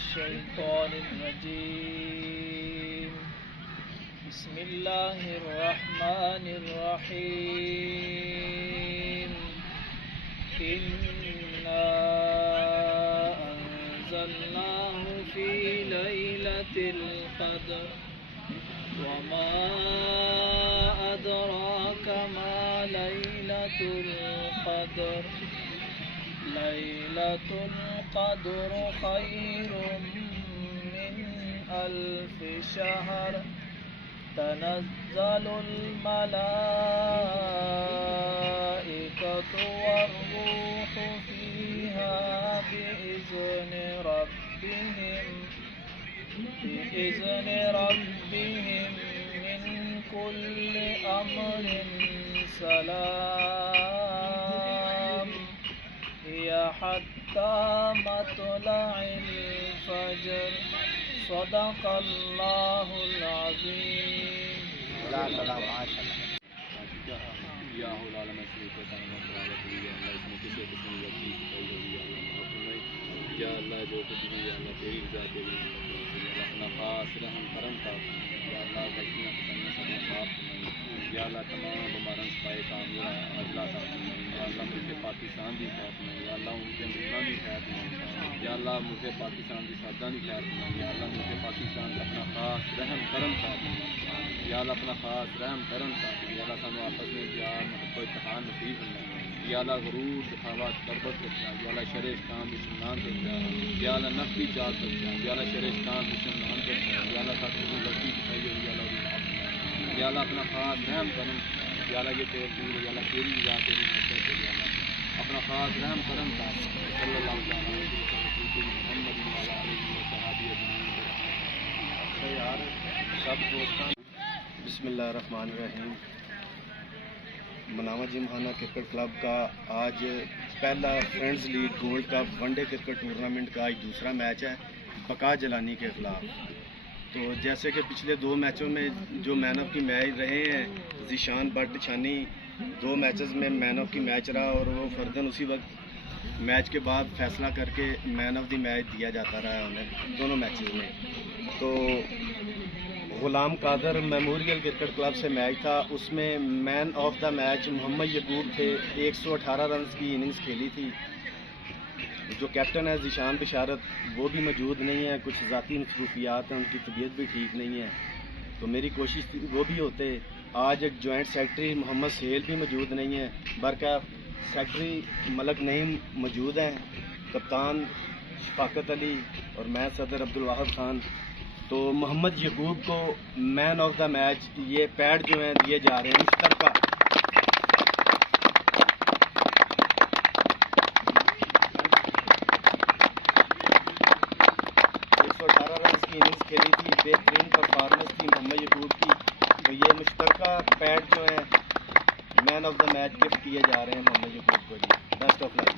الشيطان الرجيم بسم الله الرحمن الرحيم إنا أنزلناه في ليلة القدر وما أدراك ما ليلة القدر ليلة القدر خير من 1000 شهر تنزل الملائكة والروح فيها بإذن ربهم من كل أمر سلام هي حتى مطلع الفجر صدق الله العظيم. یا اللہ جو کچھ بھی یا اللہ تیری رضا تیری اپنا خاص رحم کرم کا یا اللہ غلطیاں کرنے سے معاف فرمائی یا اللہ تمام بیماروں شفائے کاملہ اللہ کا فرمائی یا اللہ ملک پاکستان کی خیر فرمائی یا اللہ ان کے ملکوں کی خیر فرمائی یا اللہ ملک پاکستان کی سادہ کی خیر فرمائی یا اللہ ملک پاکستان کا اپنا خاص رحم کرم کا فرمائی یا اللہ اپنا خاص رحم کرم کا یا اللہ سانو آپس میں پیار محبت اتحاد نصیب فرمائی یا اللہ غرور دکھاوت تربت رکھنا یا اللہ شر اسلام دشمنان رکھنا یا اللہ نفسی چال رکھنا یا اللہ شر اسلام دشمنان رکھنا یا اللہ تاکہ لڑکی دکھائی ہوئی یا اللہ یا اللہ اپنا خاص رحم کرم یا اللہ یہ تیر دور یا اللہ تیری رضا تیری محبت ہے یا اللہ اپنا خاص رحم کرم کا صلی اللہ علیہ وسلم محمد علیہ وصحابہ اجمعین یار سب دوستان بسم اللہ الرحمن الرحیم. مناوا جم خانہ کرکٹ کلب کا آج پہلا friends league gold cup one day cricket tournament کا آج دوسرا میچ ہے بقا جلانی کے خلاف. تو جیسے کہ پچھلے 2 میچوں میں جو مین آف کی میچ رہے ہیں ذیشان بٹ چھانی 2 میچز میں مین آف کی میچ رہا اور وہ فردن اسی وقت میچ کے بعد فیصلہ کر کے مین آف دی میچ دیا جاتا رہا ہے انہیں دونوں میچز میں. تو Ghulam Qadir memorial cricket club سے میچ تھا, اس میں مین آف دا میچ محمد یعقوب تھے. 118 رنز کی اننگز کھیلی تھی. جو کیپٹن ہے ذیشان بشارت وہ بھی موجود نہیں ہے, کچھ ذاتی مصروفیات ہیں, ان کی طبیعت بھی ٹھیک نہیں ہے. تو میری کوشش تھی وہ بھی ہوتے. آج ایک جوائنٹ سیکرٹری محمد سہیل بھی موجود نہیں ہے, برکہ سیکرٹری ملک نعیم موجود ہیں, کپتان شفاقت علی اور میں صدر عبدالواحد خان. تو محمد یعقوب کو مین آف دا میچ یہ پیڈ جو ہیں دیے جا رہے ہیں مشترکہ. 118 رنز کی اننگز کھیلی تھی, بہترین پرفارمنس تھی محمد یعقوب کی. تو یہ مشترکہ پیڈ جو ہیں مین آف دا میچ گفٹ کیے جا رہے ہیں محمد یعقوب کو. جی بیسٹ آف لک.